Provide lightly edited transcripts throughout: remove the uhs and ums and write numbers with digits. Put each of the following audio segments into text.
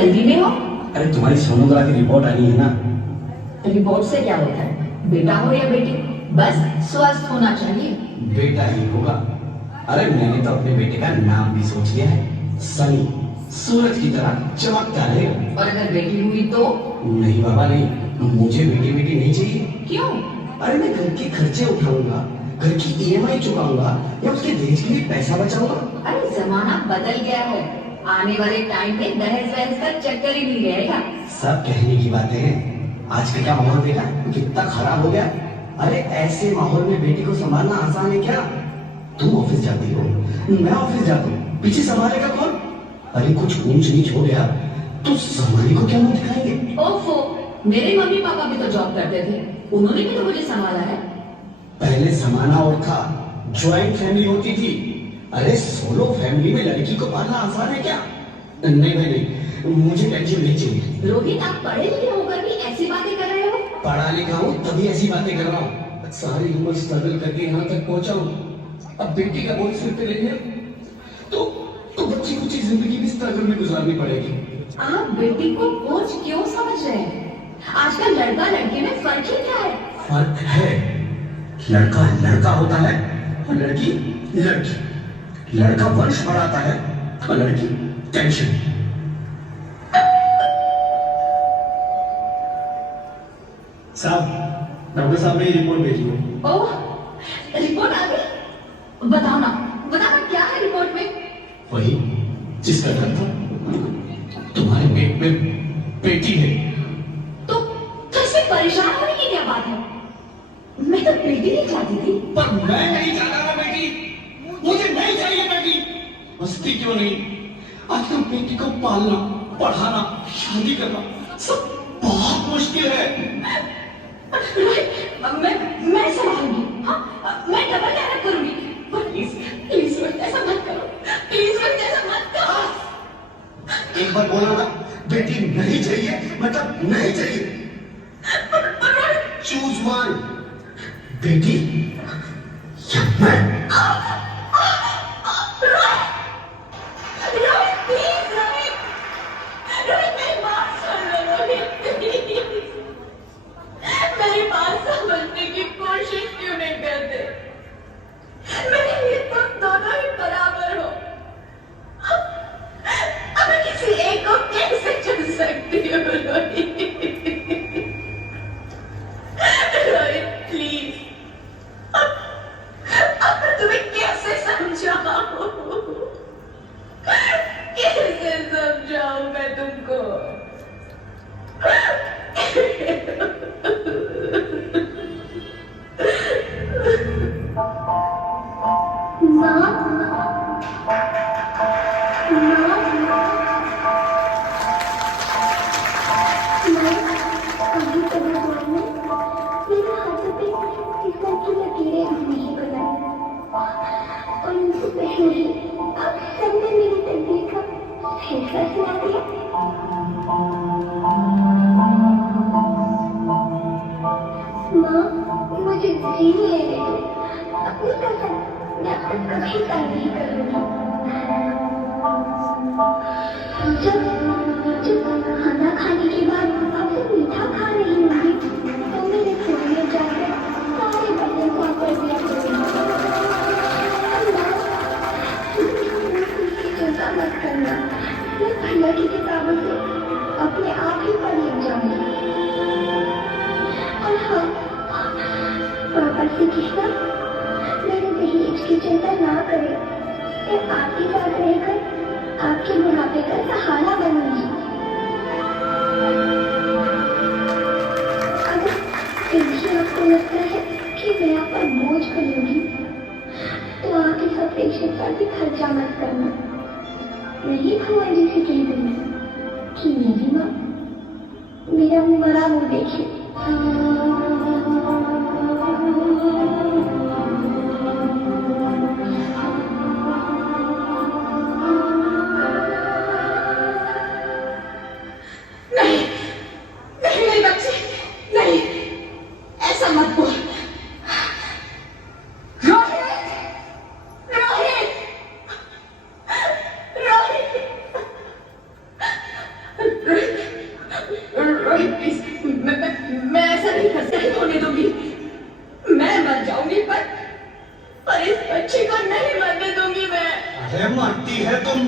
जल्दी में हो? अरे तुम्हारी सोनोग्राफी रिपोर्ट आई है ना। रिपोर्ट से क्या होता है? बेटा हो या बेटी, बस स्वस्थ होना चाहिए। बेटा ही होगा। अरे मैंने तो अपने बेटे का नाम भी सोच लिया है, सनी, सूरज की तरह चमकता रहेगा। और अगर बेटी हुई तो? नहीं बाबा नहीं, मुझे बेटी बेटी नहीं चाहिए। क्यों? अरे मैं घर के खर्चे उठाऊंगा, घर की ईएमआई चुकाऊंगा या उसके दहेज के लिए पैसा बचाऊंगा। अरे जमाना बदल गया है, आने वाले टाइम में दहेज वहेज का चक्कर ही नहीं रहेगा। सब कहने की बातें हैं, आजकल का माहौल देखा कितना खराब हो गया। अरे ऐसे माहौल में बेटी को संभालना आसान है क्या? तुम ऑफिस जाती हो, मैं ऑफिस जाता हूँ, पीछे संभालेगा कौन? अरे कुछ ऊंच नीच हो गया तो संभाली को क्या मुंह दिखाएंगे? ओफो, मेरे मम्मी पापा भी तो जॉब करते थे, उन्होंने भी तो मुझे संभाला है। पहले जमाना और था, ज्वाइंट फैमिली होती थी। अरे सोलो फैमिली में लड़की को पालना आसान है क्या? नहीं भाई नहीं, मुझे टेंशन नहीं चाहिए। रोहित, आप पढ़े लिखे होकर भी ऐसी बातें कर रहे हो? पढ़ा लिखा हूँ तभी ऐसी बातें कर रहा हूँ। सारी उम्र स्ट्रगल करके यहाँ तक पहुंचा हूँ, अब बेटी का बोझ सिर पे लेंगे तो बच्ची कुछ जिंदगी भी स्ट्रगल में गुजारनी पड़ेगी। आप बेटी को बोझ क्यों समझ रहे हैं? आजकल लड़का लड़की में फर्क ही क्या है? फर्क है, लड़का लड़का होता है और लड़की लड़की। लड़का वंश बढ़ाता है और लड़की टेंशन। साहब, डॉक्टर साहब ने रिपोर्ट भेजी है। ओह, रिपोर्ट आ गई? बताओ ना क्या है रिपोर्ट में? वही जिसका डर था, तुम्हारे पेट में बेटी है। तो इसमें परेशान होने की क्या बात है? मैं तो बेटी नहीं चाहती थी। पर मैं नहीं चाहता था बेटी, मुझे नहीं चाहिए बेटी। हंसती क्यों नहीं? आजकल बेटी को पालना, पढ़ाना, शादी करना सब बहुत मुश्किल है। मैं संभालूंगी, हाँ, मैं डबल मेहनत करूंगी, पर प्लीज रोहित ऐसा मत करो, प्लीज रोहित ऐसा मत करो। एक बार बोला ना, बेटी नहीं चाहिए मतलब नहीं चाहिए। चूज वन, बेटी या मैं। रोहित प्लीज, रोहित मेरी बात सुन लो रोहित, मेरी बात समझने की कोशिश क्यों नहीं करते? मेरे लिए तुम दोनों ही बराबर हो। अब मैं किसी एक को कैसे चुन सकती हूँ रोहित? रोहित प्लीज, अब मैं तुम्हें कैसे समझाऊं? कैसे समझाऊं मैं तुमको? मुझे जीने लेने दो, अपनी कसम, मैं अब तक कभी तंग नहीं करूंगी। जब खाना खाने के बाद आपसे मीठा खा रही होंगी तो मेरे फोन में जाकर सारे बटन को कर दिया चिंता मत करना, मैं भैया की किताबों से अपने आप ही पढ़ लिख जाऊंगी। और हाँ, पापा से कहना मेरे दहेज की चिंता ना करें, मैं आपके साथ रहकर आपके बुढ़ापे का सहारा बनूंगी। अगर फिर भी आपको लगता है कि मैं आप पर बोझ बनूंगी तो आप इस ऑपरेशन पर भी खर्चा मत करना। नहीं भुआ जी से कह देना कि मेरी माँ मेरा मरा मुँह देखे।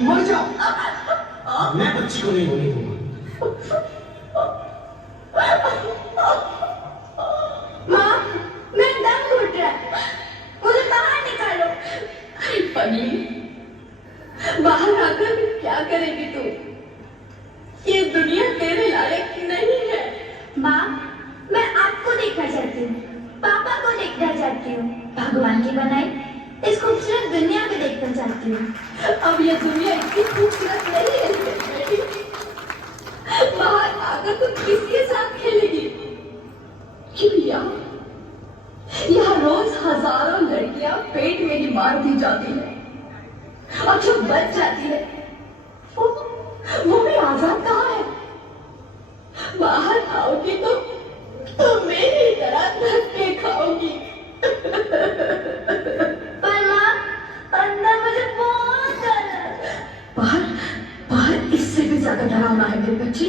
मर जाओ, मैं बच्ची को नहीं होने दूंगा। माँ, मैं दम घुट रहा है, मुझे बाहर निकालो। अरे पगली, बाहर आकर भी क्या करेगी तू? ये दुनिया तेरे लायक नहीं है। माँ, मैं आपको देखना चाहती हूँ, पापा को देखना चाहती हूँ, भगवान की बनाई इस खूबसूरत दुनिया को देखना चाहती हूँ। अब ये दुनिया इतनी खूबसूरत नहीं है। बाहर आकर तू किसके साथ खेलेगी? क्यों यहाँ रोज हजारों लड़कियां पेट में ही मार दी जाती है, और जो बच जाती है वो भी आजाद कहाँ है? बाहर खाओगी तो मेरी तरह धक्के खाओगी। पर माँ, अंदर मुझे बहुत डर है। बाहर बाहर इससे भी ज्यादा डरावना है मेरी बच्ची,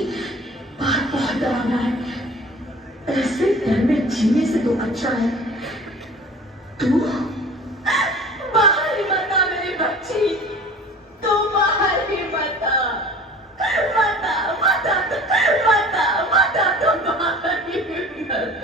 बाहर बहुत डरावना है। ऐसे डर में जीने से तो अच्छा है तू बाहर ही मत आ मेरी बच्ची, तू बाहर ही मत आ, मत आ, मत आ, मत आ, मत आ, तू बाहर ही मत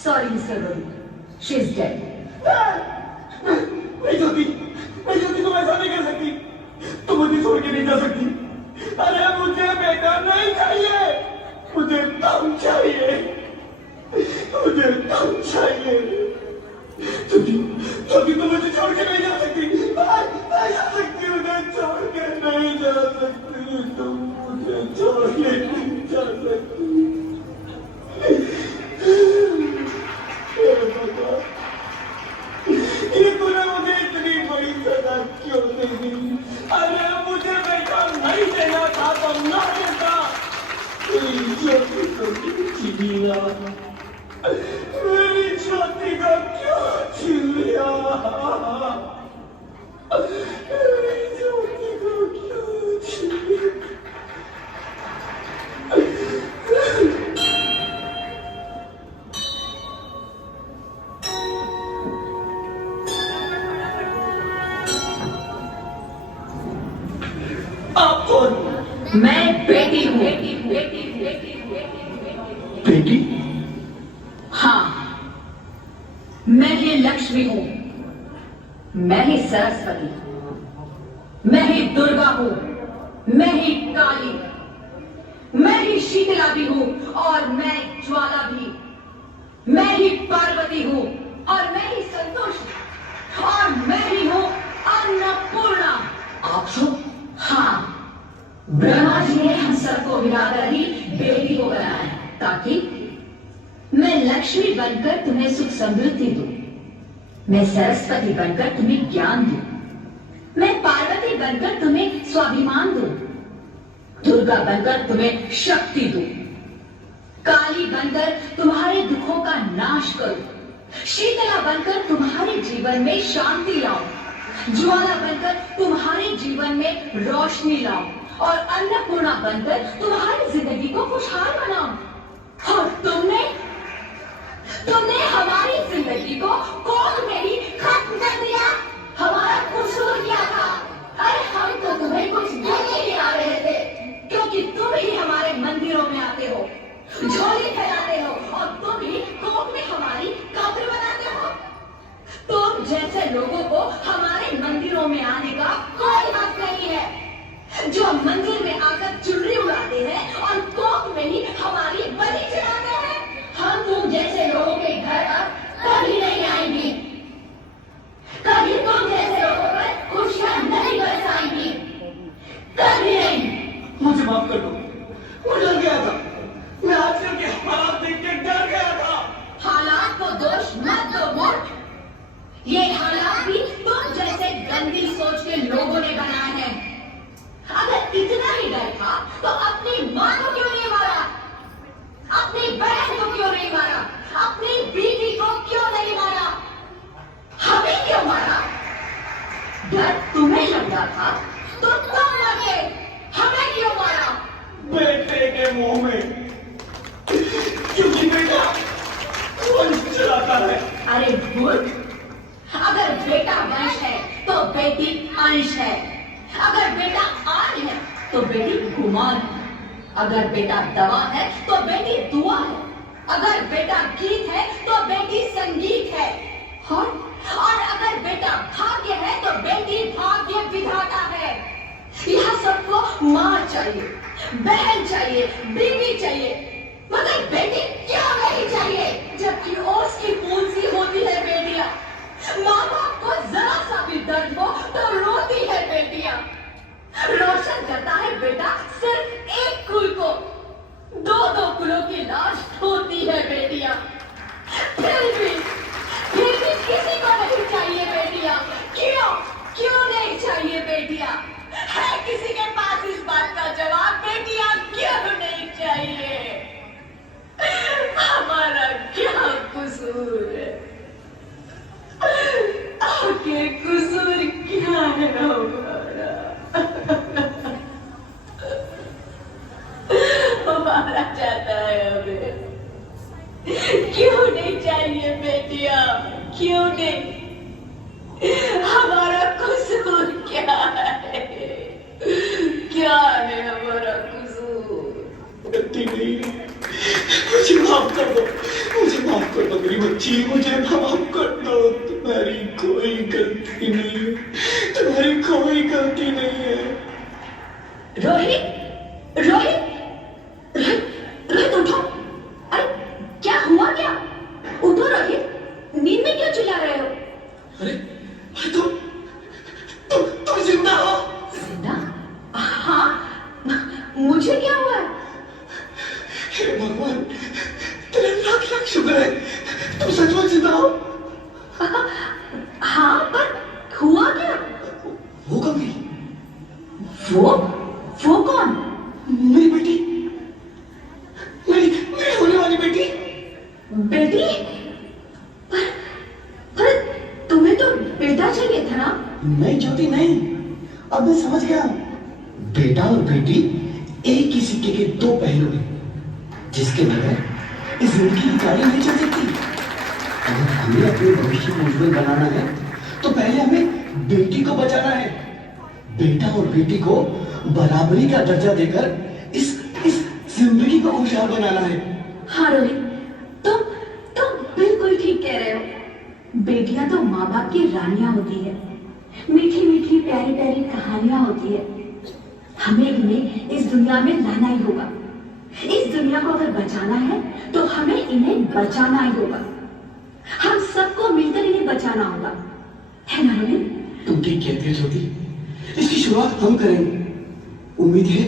Sorry, Mr. Ravi. She's dead. नहीं ज्योति, तुम ऐसा नहीं कर सकती, तुम मुझे छोड़ के नहीं जा सकती। अरे मुझे बेटा नहीं चाहिए, मुझे दम चाहिए, मुझे दम चाहिए। ज्योति, तुम मुझे छोड़ के नहीं जा सकती, नहीं जा सकती, मुझे छोड़ के नहीं जा सकती, तुम मुझे छोड़ के नहीं जा सकती। ये तूने मुझे इतनी बड़ी सजा क्यों दे दी? अरे मुझे बेटा नहीं देना था तो ना देता। ज्योति को छीन लिया, मेरी ज्योति को क्यों छीन लिया? मेरी ज्योति को क्यों छीन लिया? मैं बेटी हूँ। बेटी? हाँ, मैं ही लक्ष्मी हूँ, मैं ही सरस्वती, मैं ही दुर्गा हूँ, मैं ही काली, शीतला भी हूँ और मैं ज्वाला भी। मैं ही पार्वती हूँ और मैं ही संतोष हूँ और मैं ही हूँ अन्नपूर्णा। आप सब? हाँ, ब्रह्मा जी ने हम सबको मिलाकर ही बेटी को बनाया है, ताकि मैं लक्ष्मी बनकर तुम्हें सुख समृद्धि दूं, मैं सरस्वती बनकर तुम्हें ज्ञान दूं, मैं पार्वती बनकर तुम्हें स्वाभिमान दूं, दुर्गा बनकर तुम्हें शक्ति दूं, काली बनकर तुम्हारे दुखों का नाश करूं, शीतला बनकर तुम्हारे जीवन में शांति लाऊं, ज्वाला बनकर तुम्हारे जीवन में रोशनी लाऊं और अन्नपूर्णा बनकर तुम्हारी जिंदगी को खुशहाल बनाऊं। और तुमने हमारी जिंदगी को कोख में ही खत्म कर दिया। हमारा कसूर क्या था? अरे हम तो तुम्हें कुछ देने ही आ रहे थे, क्योंकि तुम ही हमारे मंदिरों में आते हो, झोली फैलाते हो और तुम ही कोख में हमारी कब्र बनाते हो। तुम जैसे लोगों को हमारे मंदिरों में आने का कोई हक नहीं है, जो मंदिर में आकर चुनरी उड़ाते हैं और कोख में ही हमारी बलि चढ़ाते हैं। हम तुम जैसे लोगों के घर अब कभी नहीं आएंगी, कभी तुम जैसे लोगों पर खुशियां नहीं बरसाएंगी, कभी नहीं। मुझे माफ कर दो, मैं डर गया था। मैं आजकल के हालात देख के डर गया था। हालात को दोष मत दो मूर्ख, ये हालात भी तुम जैसे गंदी सोच के लोगों ने बनाए हैं। अगर इतना ही डर था तो अपनी मां को क्यों नहीं मारा, अपनी बहन को क्यों नहीं मारा, अपनी बीवी को क्यों नहीं मारा, हमें क्यों मारा? डर तुम्हें लग रहा था तो तुम लगे, हमें क्यों मारा? बेटे के मुंह में, क्योंकि बेटा वंश चलाता है। अरे मूर्ख, अगर बेटा वंश है तो बेटी अंश है, अगर बेटा आन है तो बेटी गुमान है, अगर बेटा दवा है तो बेटी दुआ है, अगर बेटा गीत है तो बेटी संगीत है, और अगर बेटा भाग्य है तो बेटी भाग्य विधाता है। यह सबको माँ चाहिए, बहन चाहिए, बीवी चाहिए, मगर बेटी क्यों नहीं चाहिए? जबकि ओस की पूंजी होती है बेटियां, माँ बाप को जरा सा भी दर्द हो तो रोती है बेटियां, रोशन करता है बेटा सिर्फ एक कुल को, दो कुलों की लाश होती है बेटियां। फिर भी किसी को नहीं चाहिए बेटियां। क्यों नहीं चाहिए बेटियां? है किसी के पास इस बात का जवाब? बेटियां क्यों नहीं चाहिए? हमारा क्या कसूर है? आखिर कसूर क्या है हमारा? हमारा चाहता है हमें, क्यों नहीं चाहिए बेटियां? क्यों नहीं? हमारा कसूर क्या है? क्या है हमारा कसूर? गलती नहीं है, मुझे माफ कर दो, मुझे माफ कर दो मेरी बच्ची, मुझे माफ कर दो। तुम्हारी कोई गलती नहीं है, तुम्हारी कोई गलती नहीं है। रोहित, रोहित, रोहित उठो। अरे क्या हुआ? क्या? उठो रोहित, नींद में क्यों चिल्ला रहे हो? अरे तुम जिंदा हो? जिंदा? हाँ, मुझे क्या हुआ? हे भगवान, तेरे लाख लाख शुक्र है, तुम सचमुच जिंदा हो। हाँ, पर हुआ क्या? वो कब गई? वो कौन? मेरी बेटी, मेरी होने वाली बेटी। बेटी? पर तुम्हें तो बेटा चाहिए था ना? नहीं ज्योति नहीं, अब मैं समझ गया। बेटा और बेटी एक ही सिक्के के दो पहलू हैं, जिसके बगैर इस जिंदगी की गाड़ी नहीं चल सकती। अगर हमें अपने भविष्य को उज्जवल बनाना है तो पहले हमें बेटी को बचाना है। बेटा और बेटी को बराबरी का दर्जा देकर इस जिंदगी को खुशहाल बनाना है। हाँ रोहित, तुम बिल्कुल ठीक कह रहे हो। बेटियां तो माँ बाप की रानियां होती है, मीठी मीठी प्यारी प्यारी कहानियां होती है। हमें इन्हें इस दुनिया में लाना ही होगा, इस दुनिया को अगर बचाना है तो हमें इन्हें बचाना ही होगा। हम सबको मिलकर इन्हें बचाना होगा, है ना रोहित? तुम ठीक कहती हो ज्योति, इसकी शुरुआत हम करेंगे। उम्मीद है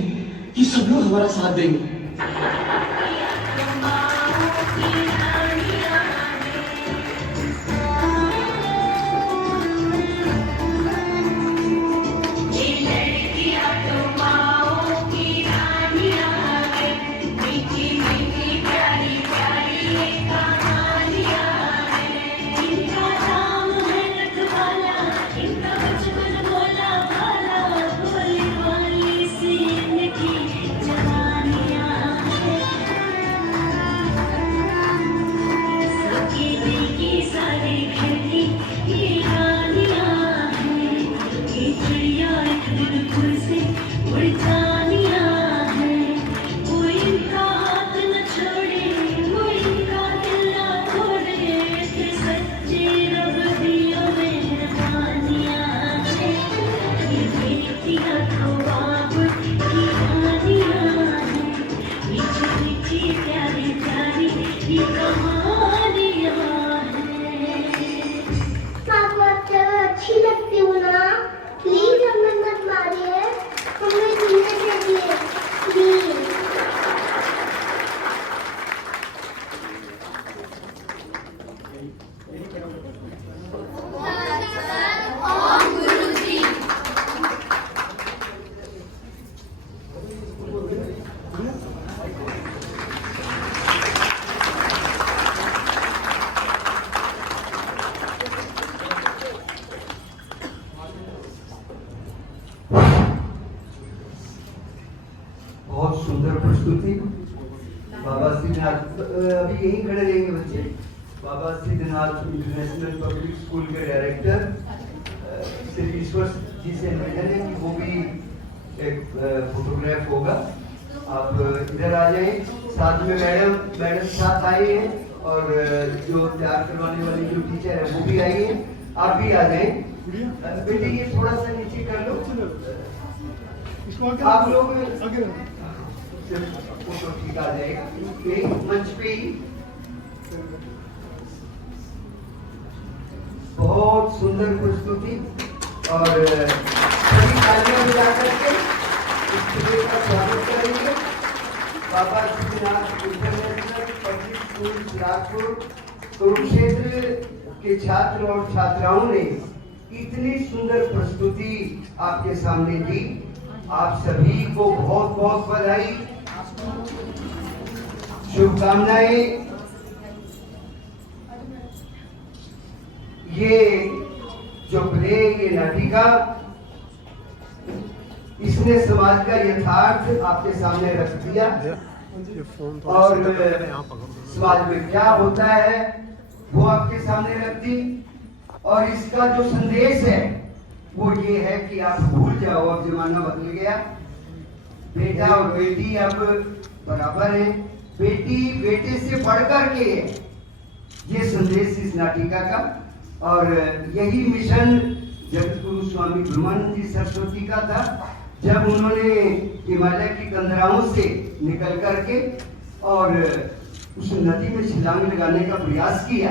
कि सब लोग हमारा साथ देंगे। आपको अब चलो अच्छी लगती हूँ ना, प्लीज हमें मत मारिए, हमें जीने दीजिए प्लीज। बहुत सुंदर प्रस्तुति। बाबा सिद्धनाथ अभी यहीं खड़े रहेंगे बच्चे। बाबा सिद्धनाथ इंटरनेशनल पब्लिक स्कूल के डायरेक्टर श्री ईश्वर जी से निवेदन है कि वो भी एक फोटोग्राफ होगा। आप इधर आ जाएं, साथ में मैडम साथ आई है और जो तैयार करवाने वाली जो टीचर है वो भी आई है। आप भी आ जाएं। बेटे ये थोड़ा सा नीचे कर लो, आप लोग फोटो ठीक आ जाएगा। मंच पे ही बहुत सुंदर प्रस्तुति और सभी तालियां बजा करके इस शिविर का स्वागत करेंगे। Baba Siddhnath international public school Bilaspur Kurukshetra के छात्र और छात्राओं ने इतनी सुंदर प्रस्तुति आपके सामने दी। आप सभी को बहुत बहुत बधाई, शुभकामनाएं। ये जो प्ले, ये नाटिका, इसने समाज का यथार्थ आपके सामने रख दिया और समाज में क्या होता है वो आपके सामने रख दी। और इसका जो संदेश है वो ये है कि आप भूल जाओ, अब जमाना बदल गया। बेटा और बेटी अब बराबर है, बेटी बेटे से बढ़कर के है, ये संदेश इस नाटिका का। और यही मिशन जगतगुरु स्वामी ब्रह्मानंद जी सरस्वती का था, जब उन्होंने हिमालय की कंदराओं से निकल करके और उस नदी में छलांग लगाने का प्रयास किया,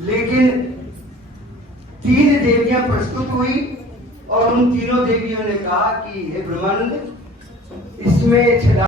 लेकिन 3 देवियां प्रस्तुत हुई और उन तीनों देवियों ने कहा कि हे ब्रह्मानंद, इसमें छलांग